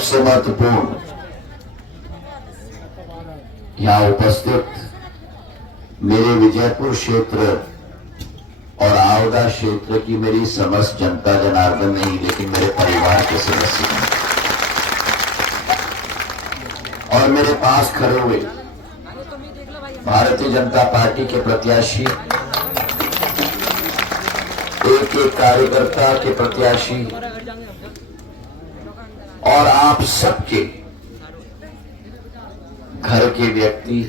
सबसे महत्वपूर्ण यहाँ उपस्थित मेरे विजयपुर क्षेत्र और आवदा क्षेत्र की मेरी समस्त जनता जनार्दन नहीं, लेकिन मेरे परिवार के सदस्य और मेरे पास खड़े हुए भारतीय जनता पार्टी के प्रत्याशी, एक एक कार्यकर्ता के प्रत्याशी और आप सबके घर के व्यक्ति,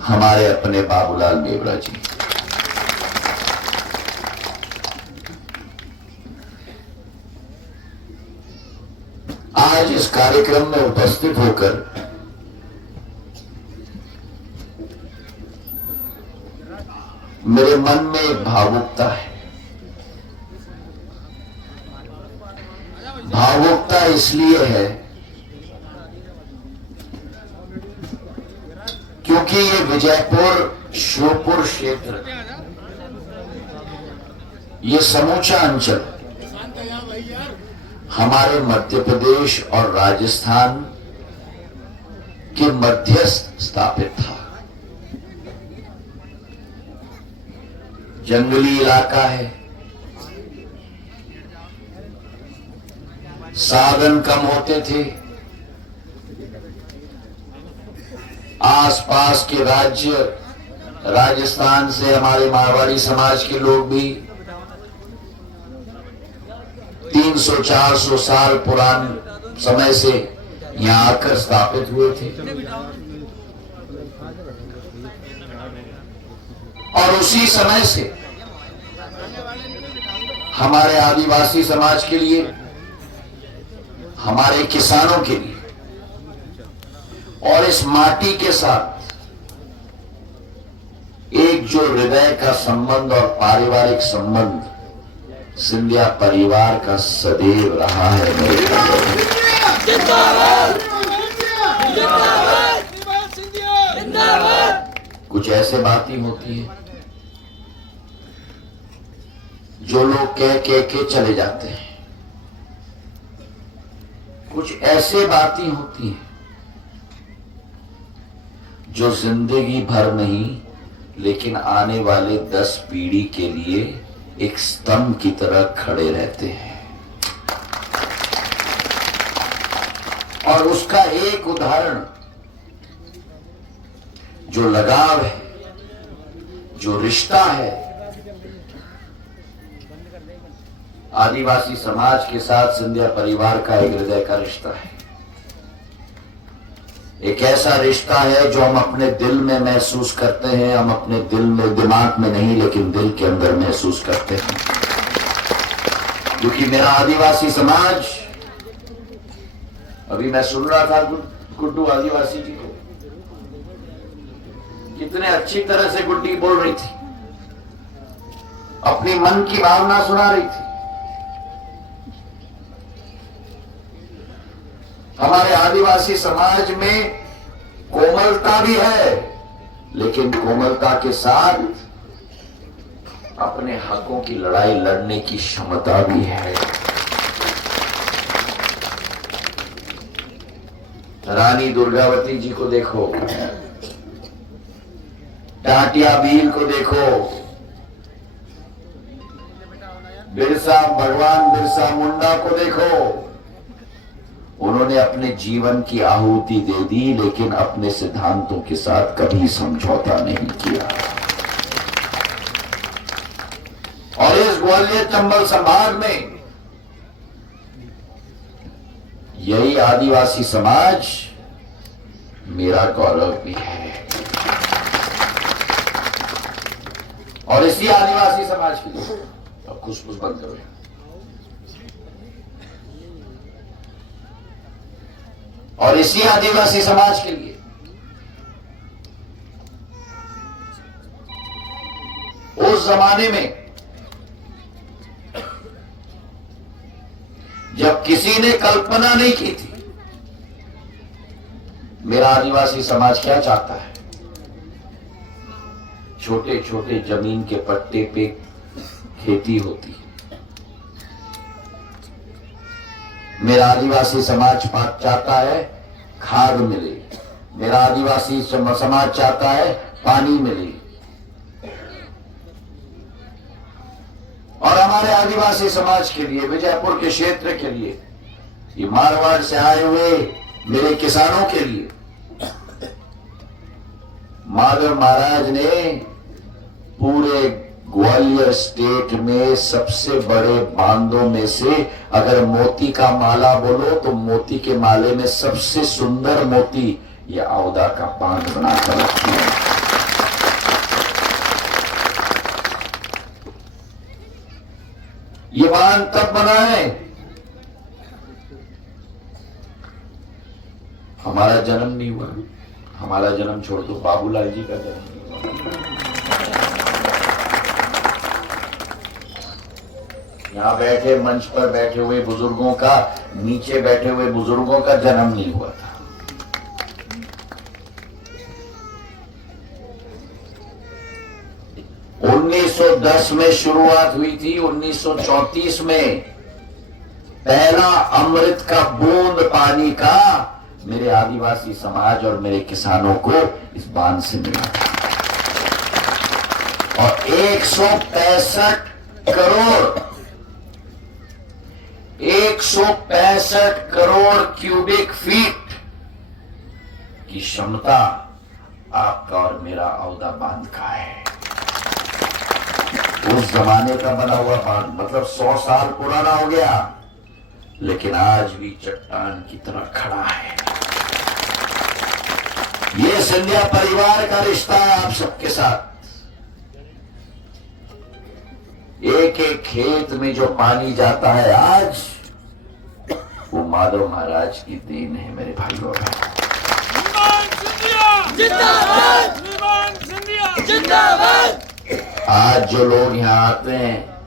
हमारे अपने बाबूलाल मेवड़ा जी, आज इस कार्यक्रम में उपस्थित होकर मेरे मन में एक भावुकता है। भावुकता इसलिए है क्योंकि ये विजयपुर श्योपुर क्षेत्र, ये समूचा अंचल हमारे मध्य प्रदेश और राजस्थान के मध्यस्थ स्थापित था। जंगली इलाका है, साधन कम होते थे, आसपास के राज्य राजस्थान से हमारे मारवाड़ी समाज के लोग भी 300-400 साल पुरान समय से यहां आकर स्थापित हुए थे और उसी समय से हमारे आदिवासी समाज के लिए, हमारे किसानों के लिए और इस माटी के साथ एक जो हृदय का संबंध और पारिवारिक संबंध सिंधिया परिवार का सदैव रहा है। कुछ ऐसे बातें होती है जो लोग कह के चले जाते हैं, कुछ ऐसे बातें होती हैं जो जिंदगी भर नहीं लेकिन आने वाले 10 पीढ़ी के लिए एक स्तंभ की तरह खड़े रहते हैं। और उसका एक उदाहरण जो लगाव है, जो रिश्ता है आदिवासी समाज के साथ, सिंधिया परिवार का एक हृदय का रिश्ता है। एक ऐसा रिश्ता है जो हम अपने दिल में महसूस करते हैं, हम अपने दिल में, दिमाग में नहीं लेकिन दिल के अंदर महसूस करते हैं। क्योंकि मेरा आदिवासी समाज, अभी मैं सुन रहा था गुड्डू आदिवासी जी को, कितने अच्छी तरह से गुड्डी बोल रही थी, अपनी मन की भावना सुना रही थी। हमारे आदिवासी समाज में कोमलता भी है, लेकिन कोमलता के साथ अपने हकों की लड़ाई लड़ने की क्षमता भी है। रानी दुर्गावती जी को देखो, टाटिया भील को देखो, भगवान बिरसा मुंडा को देखो। उन्होंने अपने जीवन की आहुति दे दी, लेकिन अपने सिद्धांतों के साथ कभी समझौता नहीं किया। और इस ग्वालियर चंबल संभाग में यही आदिवासी समाज मेरा गौरव भी है। और इसी आदिवासी समाज के लिए अब कुछ बंद करो। और इसी आदिवासी समाज के लिए उस जमाने में जब किसी ने कल्पना नहीं की थी, मेरा आदिवासी समाज क्या चाहता है, छोटे छोटे जमीन के पट्टे पे खेती होती, मेरा आदिवासी समाज चाहता है खाद मिले, मेरा आदिवासी समाज चाहता है पानी मिले, और हमारे आदिवासी समाज के लिए, विजयपुर के क्षेत्र के लिए, ये मारवाड़ से आए हुए मेरे किसानों के लिए माधव महाराज ने पूरे ग्वालियर स्टेट में सबसे बड़े बांधों में से अगर मोती का माला बोलो तो मोती के माले में सबसे सुंदर मोती ये औदा का बांध बनाकर रखी है। ये बांध तब बना है, हमारा जन्म नहीं हुआ, हमारा जन्म छोड़ दो, बाबूलाल जी का जन्म नहीं हुआ। यहां बैठे मंच पर बैठे हुए बुजुर्गों का, नीचे बैठे हुए बुजुर्गों का जन्म नहीं हुआ था। (1910) में शुरुआत हुई थी, 1934 में पहला अमृत का बूंद पानी का मेरे आदिवासी समाज और मेरे किसानों को इस बांध से मिला और 165 करोड़ क्यूबिक फीट की क्षमता आपका और मेरा औदा बांध का है। उस जमाने का बना हुआ बांध, मतलब 100 साल पुराना हो गया, लेकिन आज भी चट्टान की तरह खड़ा है। ये सिंधिया परिवार का रिश्ता है आप सबके साथ। एक एक खेत में जो पानी जाता है आज, वो माधव महाराज की देन है मेरे भाइयों। जिंदाबाद! जिंदाबाद! आज जो लोग यहां आते हैं,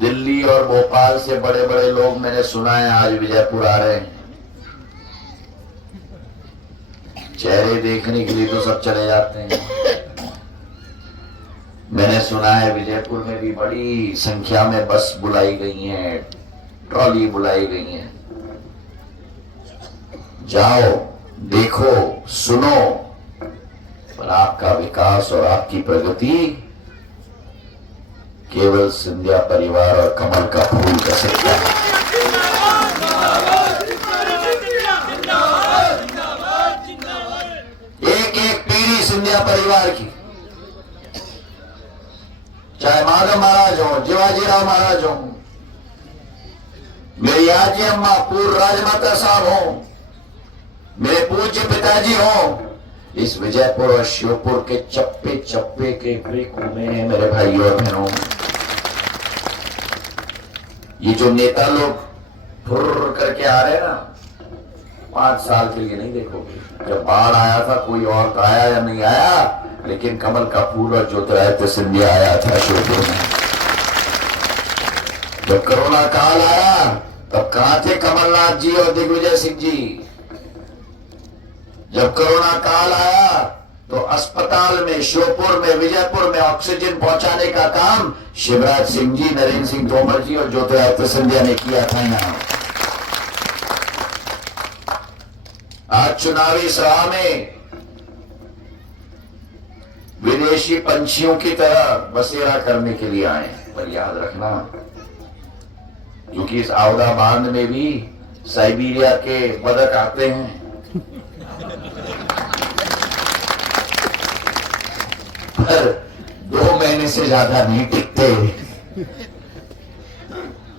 दिल्ली और भोपाल से बड़े बड़े लोग मैंने सुना है आज विजयपुर आ रहे हैं। चेहरे देखने के लिए तो सब चले जाते हैं। मैंने सुना है विजयपुर में भी बड़ी संख्या में बस बुलाई गई हैं, ट्रॉली बुलाई गई हैं। जाओ, देखो, सुनो, पर आपका विकास और आपकी प्रगति केवल सिंधिया परिवार और कमल का फूल कर सकता है। एक एक पीढ़ी सिंधिया परिवार की, चाहे माधव महाराज हो, जीवाजीराव महाराज हो, मेरी आजी अम्मा पूर्व राजमाता साहब हो, मेरे पूज्य पिताजी हो, इस विजयपुर और श्योपुर के चप्पे चप्पे के ब्रेकों में मेरे भाइयों और बहनों, ये जो नेता लोग फुर्र करके आ रहे हैं ना, 5 साल के लिए नहीं देखोगे। जब बाढ़ आया था कोई और आया या नहीं आया, लेकिन कमल का फूल और ज्योतिरादित्य सिंधिया आया था श्योपुर में। जब कोरोना काल आया तब कहां थे कमलनाथ जी और दिग्विजय सिंह जी? जब कोरोना काल आया तो अस्पताल में, श्योपुर में, विजयपुर में ऑक्सीजन पहुंचाने का काम शिवराज सिंह जी, नरेंद्र सिंह तोमर जी और ज्योतिरादित्य सिंधिया ने किया था। यहां आज चुनावी सभा में विदेशी पंछियों की तरह बसेरा करने के लिए आए, पर याद रखना, क्योंकि इस औदा बांध में भी साइबेरिया के बदक आते हैं, पर 2 महीने से ज्यादा नहीं टिकते।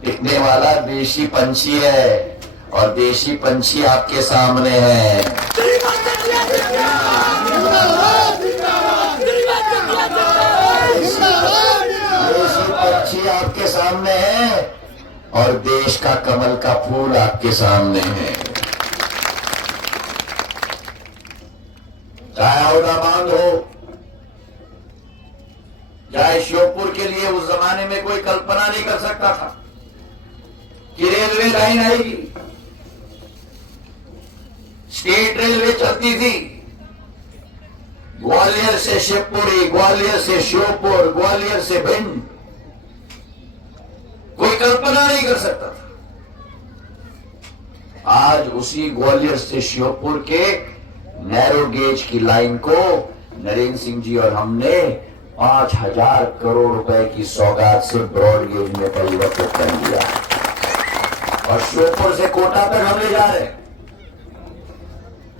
टिकने वाला देशी पंछी है, और देशी पंछी आपके सामने है। देशी पंछी आपके सामने है और देश का कमल का फूल आपके सामने है। चाहे औदा बांध हो, चाहे श्योपुर के लिए उस जमाने में कोई कल्पना नहीं कर सकता था कि रेलवे लाइन आएगी। स्टेट रेलवे चलती थी, ग्वालियर से शिवपुरी, ग्वालियर से श्योपुर, ग्वालियर से भिंड। कोई कल्पना नहीं कर सकता था। आज उसी ग्वालियर से श्योपुर के नैरो गेज की लाइन को नरेंद्र सिंह जी और हमने 5,000 करोड़ रुपए की सौगात से ब्रॉड गेज में परिवर्तित कर दिया और श्योपुर से कोटा तक हम ले जा रहे हैं।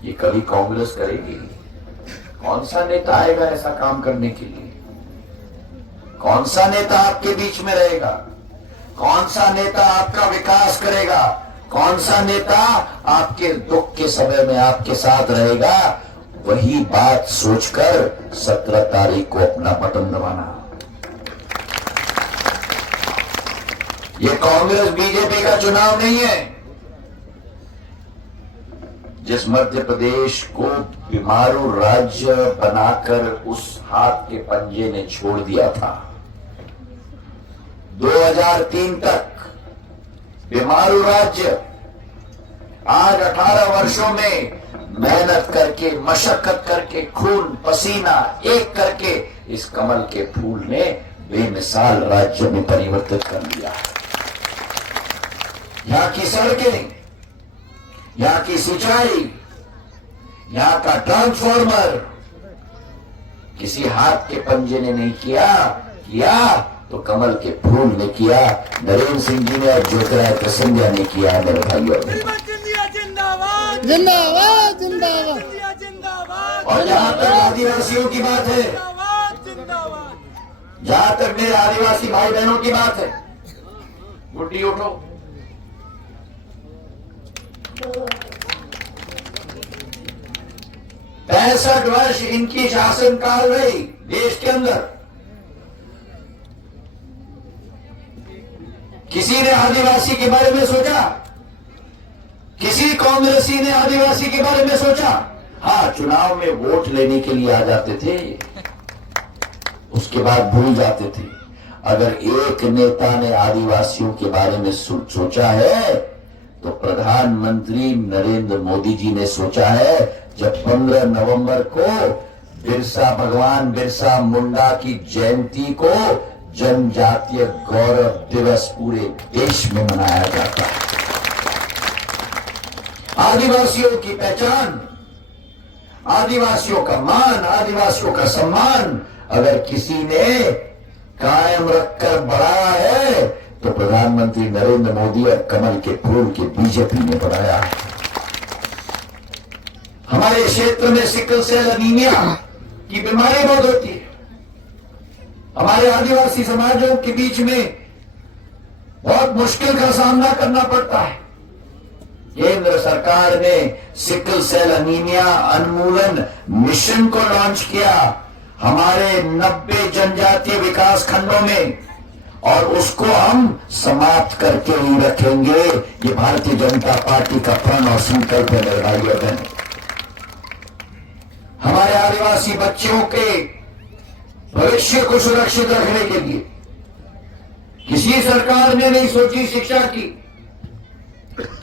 ये कभी कांग्रेस करेगी? कौन सा नेता आएगा ऐसा काम करने के लिए? कौन सा नेता आपके बीच में रहेगा? कौन सा नेता आपका विकास करेगा? कौन सा नेता आपके दुख के समय में आपके साथ रहेगा? वही बात सोचकर 17 तारीख को अपना बटन दबाना। ये कांग्रेस बीजेपी का चुनाव नहीं है। जिस मध्य प्रदेश को बीमारू राज्य बनाकर उस हाथ के पंजे ने छोड़ दिया था, 2003 तक बीमारू राज्य, आज 18 वर्षों में मेहनत करके, मशक्कत करके, खून पसीना एक करके इस कमल के फूल ने बेमिसाल राज्य में परिवर्तित कर दिया। यहां की सड़कें, यहां की सिंचाई, यहां का ट्रांसफार्मर किसी हाथ के पंजे ने नहीं किया तो कमल के फूल ने किया, नरेंद्र सिंह जी ने और ज्योतिरादित्य सिंधिया ने किया है। मेरे भाइयों, जिंदाबाद जिंदाबाद जिंदाबाद। जिंदाबाद। और जहां तक आदिवासियों की बात है, जहां तक मेरे आदिवासी भाई बहनों की बात है, गुड्डी उठो। पैंसठ वर्ष इनकी शासनकाल रही देश के अंदर। किसी ने आदिवासी के बारे में सोचा? किसी कांग्रेसी ने आदिवासी के बारे में सोचा? हाँ, चुनाव में वोट लेने के लिए आ जाते थे, उसके बाद भूल जाते थे। अगर एक नेता ने आदिवासियों के बारे में सोचा है तो प्रधानमंत्री नरेंद्र मोदी जी ने सोचा है। जब 15 नवंबर को भगवान बिरसा मुंडा की जयंती को जनजातीय गौरव दिवस पूरे देश में मनाया जाता है। आदिवासियों की पहचान, आदिवासियों का मान, आदिवासियों का सम्मान अगर किसी ने कायम रखकर बढ़ाया है तो प्रधानमंत्री नरेंद्र मोदी और कमल के फूल के बीजेपी ने बढ़ाया है। हमारे क्षेत्र में सिकल सेल एनीमिया की बीमारी बहुत होती है। हमारे आदिवासी समाजों के बीच में बहुत मुश्किल का सामना करना पड़ता है। केंद्र सरकार ने सिकल सेल एनीमिया उन्मूलन मिशन को लॉन्च किया हमारे 90 जनजातीय विकास खंडों में, और उसको हम समाप्त करके ही रखेंगे। ये भारतीय जनता पार्टी का प्रण और संकल्प है। मेरे भाइयों और बहनों, हमारे आदिवासी बच्चों के भविष्य को सुरक्षित रखने के लिए किसी सरकार ने नहीं सोची शिक्षा की,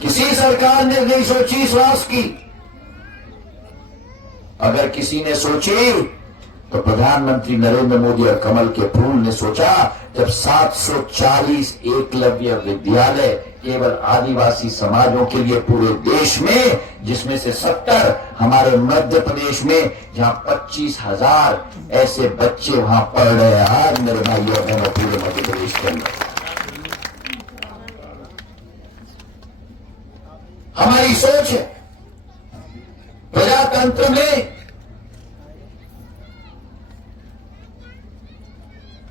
किसी सरकार ने नहीं सोची स्वास्थ्य की। अगर किसी ने सोची तो प्रधानमंत्री नरेंद्र मोदी और कमल के फूल ने सोचा। जब 740 एकलव्य विद्यालय केवल आदिवासी समाजों के लिए पूरे देश में, जिसमें से 70 हमारे मध्य प्रदेश में, जहां 25,000 ऐसे बच्चे वहां पढ़ रहे हैं आज मेरे भाइयों और बहनों पूरे मध्य प्रदेश के अंदर। हमारी सोच है प्रजातंत्र में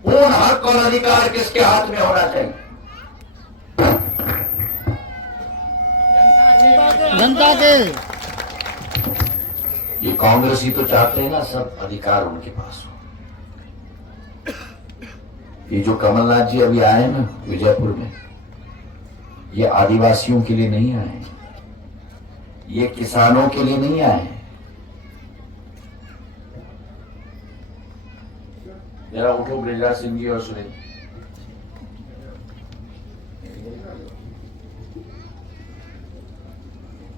पूर्ण हक और अधिकार किसके हाथ में होना चाहिए? जनता के। ये कांग्रेस ही तो चाहते हैं ना सब अधिकार उनके पास हो। ये जो कमलनाथ जी अभी आए ना विजयपुर में, ये आदिवासियों के लिए नहीं आए, ये किसानों के लिए नहीं आए। जरा उठो ब्रिजराज सिंह जी और सुनील।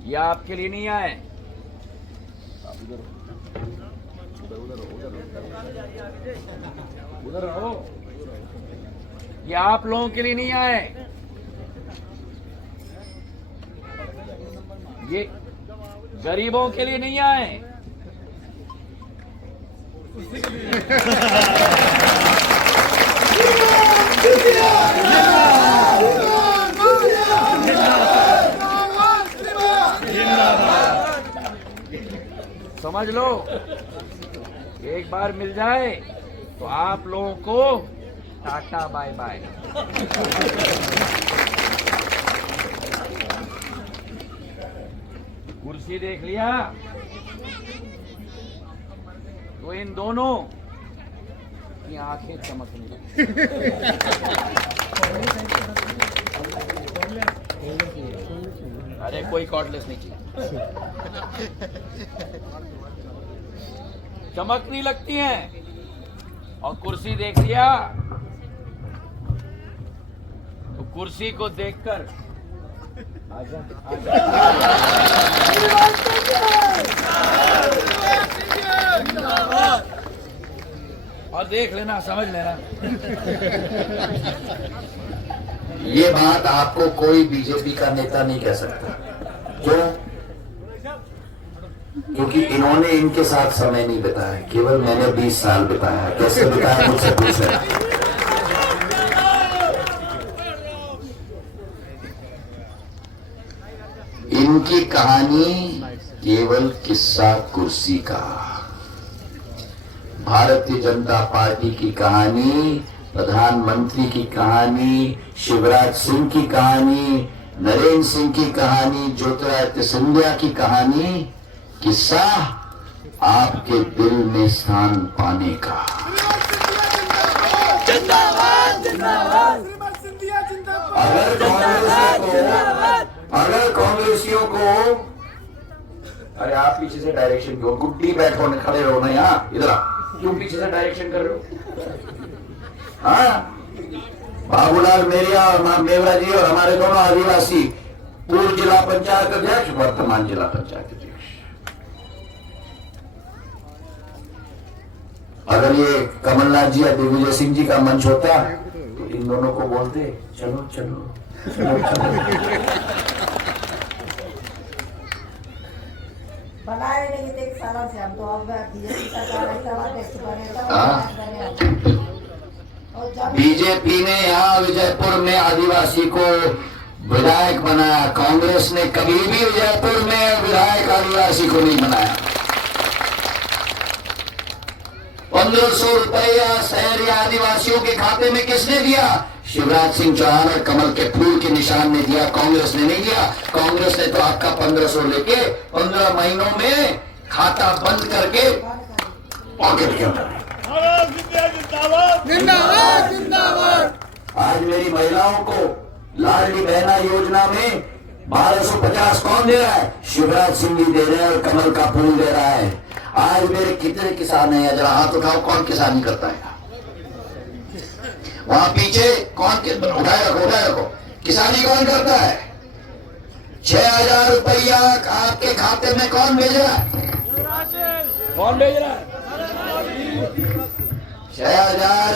ये आपके लिए नहीं आए, उधर रहो। ये आप लोगों के लिए नहीं आए, ये गरीबों के लिए नहीं आए, समझ लो। एक बार मिल जाए तो आप लोगों को टाटा बाय बाय। कुर्सी देख लिया तो इन दोनों की आंखें चमकने लगी। अरे कोई कॉर्डलेस नहीं चाहिए, चमकनी लगती हैं। और कुर्सी देख लिया तो कुर्सी को देखकर आजा और देख लेना, समझ लेना। ये बात आपको कोई बीजेपी का नेता नहीं कह सकता। क्यों? क्योंकि इन्होंने इनके साथ समय नहीं बिताया, केवल मैंने 20 साल बिताया। कैसे बिताया मुझसे पूछ लेना। इनकी कहानी केवल किस्सा कुर्सी का। भारतीय जनता पार्टी की कहानी, प्रधानमंत्री की कहानी, शिवराज सिंह की कहानी, नरेंद्र सिंह की कहानी, ज्योतिरादित्य सिंधिया की कहानी, किस्सा आपके दिल में स्थान पाने का। अगर कांग्रेसियों को, अरे आप पीछे से डायरेक्शन क्यों? गुड्डी बैठो, खड़े रहो ना यहाँ, इधर क्यों पीछे से डायरेक्शन कर रहे हो? हाँ, बाबूलाल मेरिया और मेवरा जी और हमारे दोनों आदिवासी, पूर्व जिला पंचायत अध्यक्ष, वर्तमान जिला पंचायत अध्यक्ष। अगर ये कमलनाथ जी या दिग्विजय सिंह जी का मंच होता तो इन दोनों को बोलते चलो चलो चलो चलो। बनाए नहीं थे एक साल से हम तो अब बीजेपी सरकार आई था टेस्ट बने। बीजेपी ने यहाँ विजयपुर में आदिवासी को विधायक बनाया, कांग्रेस ने कभी भी विजयपुर में विधायक आदिवासी को नहीं बनाया। 1500 रुपया शहरी आदिवासियों के खाते में किसने दिया? शिवराज सिंह चौहान और कमल के फूल के निशान ने दिया, कांग्रेस ने नहीं दिया। कांग्रेस ने तो आपका 1500 लेके 15 महीनों में खाता बंद करके पॉकेट के अंदर। जिंदाबाद जिंदाबाद। आज मेरी महिलाओं को लाडली बहना योजना में 1250 कौन दे रहा है? शिवराज सिंह जी दे रहे हैं और कमल का फूल दे रहा है। आज मेरे कितने किसान हैं? जरा हाथ उठाओ, कौन किसानी करता है? वहां पीछे कौन उठाए रखो, किसानी कौन करता है? 6000 रुपया आपके खाते में कौन भेज रहा है? कौन भेज रहा है? 6000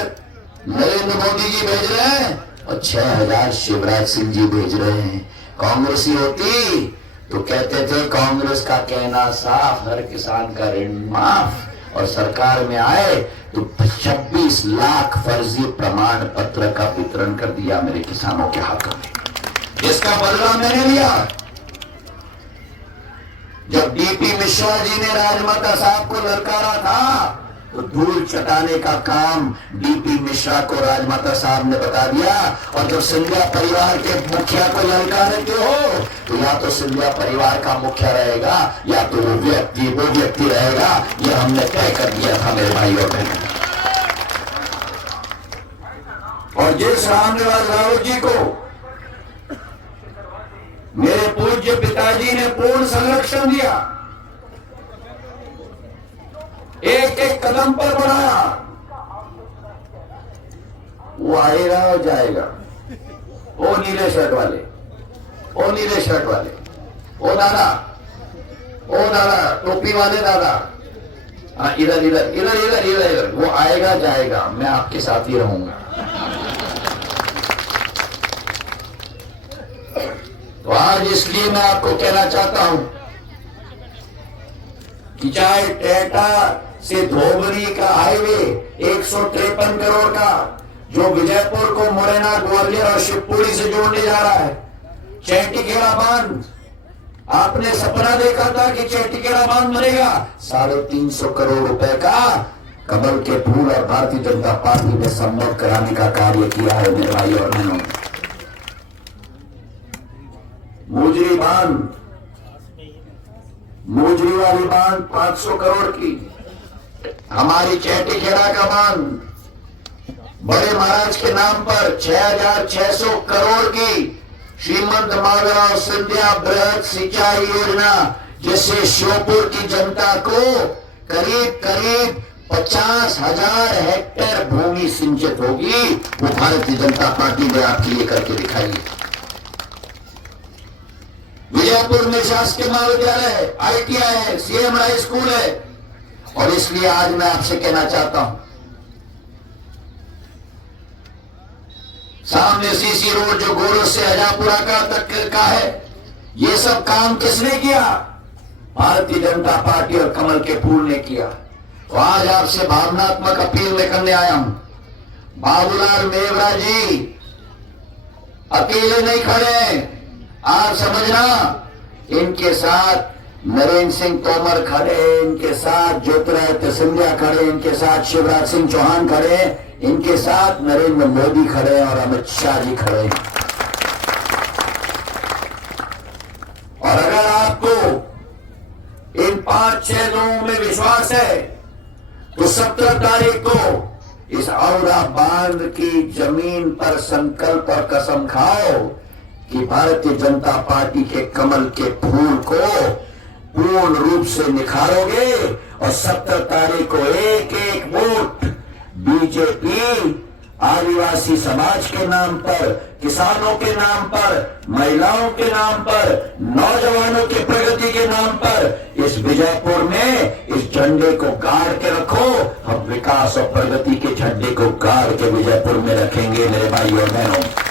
नरेंद्र मोदी जी भेज रहे हैं और 6000 शिवराज सिंह जी भेज रहे हैं। कांग्रेसी होती तो कहते थे कांग्रेस का कहना साफ, हर किसान का ऋण माफ, और सरकार में आए तो 26 लाख फर्जी प्रमाण पत्र का वितरण कर दिया मेरे किसानों के हाथों में। इसका बदला मैंने लिया। जब डीपी मिश्रा जी ने राजमाता साहब को ललकारा था तो धूल चटाने का काम डीपी मिश्रा को राजमाता साहब ने बता दिया। और जब सिंधिया परिवार के मुखिया को ललकारते हो तो या तो सिंधिया परिवार का मुखिया रहेगा या तो वो व्यक्ति रहेगा। ये हमने तय कर दिया था मेरे भाई और बहनों। और जिस रामनिवास रावत जी को मेरे पूज्य पिताजी ने पूर्ण संरक्षण दिया, एक एक कदम पर बढ़ाया, वो आएगा और जाएगा। ओ नीले शर्ट वाले, ओ नीले शर्ट वाले, ओ दादा, टोपी वाले दादा, हाँ इधर इधर इधर इधर इधर इधर, वो आएगा जाएगा, मैं आपके साथ ही रहूंगा। तो आज इसलिए मैं आपको कहना चाहता हूं कि चाहे टेटा से धोबरी का हाईवे 153 करोड़ का जो विजयपुर को मुरैना, ग्वालियर और शिवपुरी से जोड़ने जा रहा है, चैटीखेड़ा बांध, आपने सपना देखा था कि चैटीखेड़ा बांध बनेगा, 350 करोड़ रुपए का कमल के फूल और भारतीय जनता पार्टी ने संभव कराने का कार्य किया है मेरे भाई और बहनों। मोजरी बांध, मोजरी वाली बांध 500 करोड़ की, हमारी चैटीखेड़ा का बांध बड़े महाराज के नाम पर 6600 करोड़ की श्रीमंत माधवराव सिंधिया बृहद सिंचाई योजना, जिससे श्योपुर की जनता को करीब करीब 50,000 हेक्टेयर भूमि सिंचित होगी, वो भारतीय जनता पार्टी ने आपके लिए करके दिखाई है। विजयपुर में शासकीय महाविद्यालय है, ITI है, CM हाई स्कूल है, और इसलिए आज मैं आपसे कहना चाहता हूं, सामने सीसी रोड जो गोरस से हजापुरा तक का है, ये सब काम किसने किया? भारतीय जनता पार्टी और कमल के फूल ने किया। तो आज आपसे भावनात्मक अपील में करने आया हूं, बाबूलाल मेवरा जी अकेले नहीं खड़े, आप समझना, इनके साथ नरेंद्र सिंह तोमर खड़े, इनके साथ ज्योतिरादित्य सिंधिया खड़े, इनके साथ शिवराज सिंह चौहान खड़े, इनके साथ नरेंद्र मोदी खड़े और अमित शाह जी खड़े। और अगर आपको इन 5-6 लोगों में विश्वास है तो 17 तारीख को इस औरा बांध की जमीन पर संकल्प और कसम खाओ कि भारतीय जनता पार्टी के कमल के फूल को पूर्ण रूप से निखारोगे, और 17 तारीख को एक एक वोट बीजेपी आदिवासी समाज के नाम पर, किसानों के नाम पर, महिलाओं के नाम पर, नौजवानों की प्रगति के नाम पर इस विजयपुर में इस झंडे को गाड़ के रखो। हम विकास और प्रगति के झंडे को गाड़ के विजयपुर में रखेंगे मेरे भाई और बहनों।